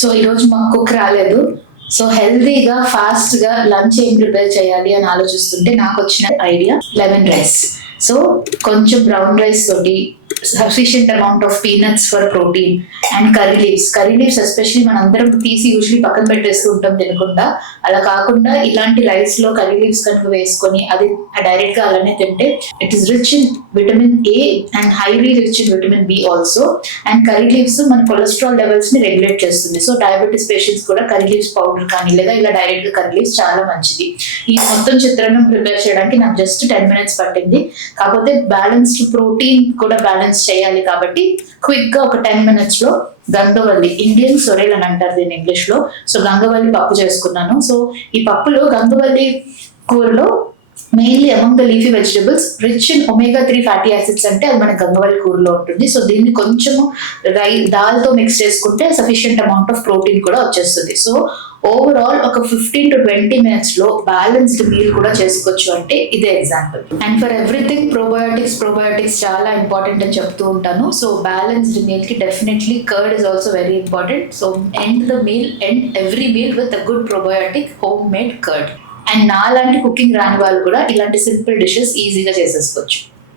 So ఈరోజు మాకు cook రాలేదు. సో హెల్దీగా ఫాస్ట్గా లంచ్ ఏం ప్రిపేర్ చేయాలి అని ఆలోచిస్తుంటే నాకు వచ్చిన ఐడియా లెమన్ రైస్. సో కొంచెం బ్రౌన్ రైస్ తోటి sufficient amount of peanuts for protein and curry leaves especially మన అందరం తీసి యూజువలీ పక్కన పెట్టేస్తూ ఉంటాం తినకుండా. అలా కాకుండా ఇలాంటి రైస్ లో కర్రీ లీవ్స్ కనుక వేసుకొని అది డైరెక్ట్ గా అలానే తింటే it is rich in vitamin A and highly rich in vitamin be also. And curry leaves మన కొలెస్ట్రాల్ లెవెల్స్ ని రెగ్యులేట్ చేస్తుంది. సో డయాబెటీస్ పేషెంట్స్ కూడా కర్రీ లీవ్స్ పౌడర్ కానీ లేదా ఇలా డైరెక్ట్ గా కర్రీ లీవ్స్ చాలా మంచిది. ఈ మొత్తం చిత్రాన్నం ప్రిపేర్ చేయడానికి నాకు జస్ట్ 10 minutes పట్టింది. కాకపోతే బ్యాలెన్స్డ్ ప్రోటీన్ కూడా బ్యాలెన్స్ చేయాలి కాబట్టి క్విక్ గా ఒక 10 minutes లో గంగవల్లి, ఇండియన్ సొరేల్ అని అంటారు దీని ఇంగ్లీష్ లో. సో గంగవల్లి పప్పు చేసుకున్నాను. సో ఈ పప్పులో గంగవల్లి కూరలో mainly among the leafy vegetables rich in omega-3 fatty acids అంటే అది మన గంగవల్లి కూరలో ఉంటుంది. సో దీన్ని కొంచెము దాల్తో మిక్స్ చేసుకుంటే సఫిషియంట్ అమౌంట్ ఆఫ్ ప్రోటీన్ కూడా వచ్చేస్తుంది. సో ఓవరాల్ ఒక 15 to 20 minutes లో బ్యాలెన్స్డ్ మీల్ కూడా చేసుకోవచ్చు అంటే ఇదే example. And for everything probiotics చాలా ఇంపార్టెంట్ అని చెప్తూ ఉంటాను. సో బ్యాలెన్స్డ్ మీల్ కి definitely curd is also very important. So end every meal with a good probiotic home made curd. And నాలాంటి కుకింగ్ రాని వాళ్ళు కూడా ఇలాంటి సింపుల్ డిషెస్ ఈజీగా చేసేసుకోవచ్చు.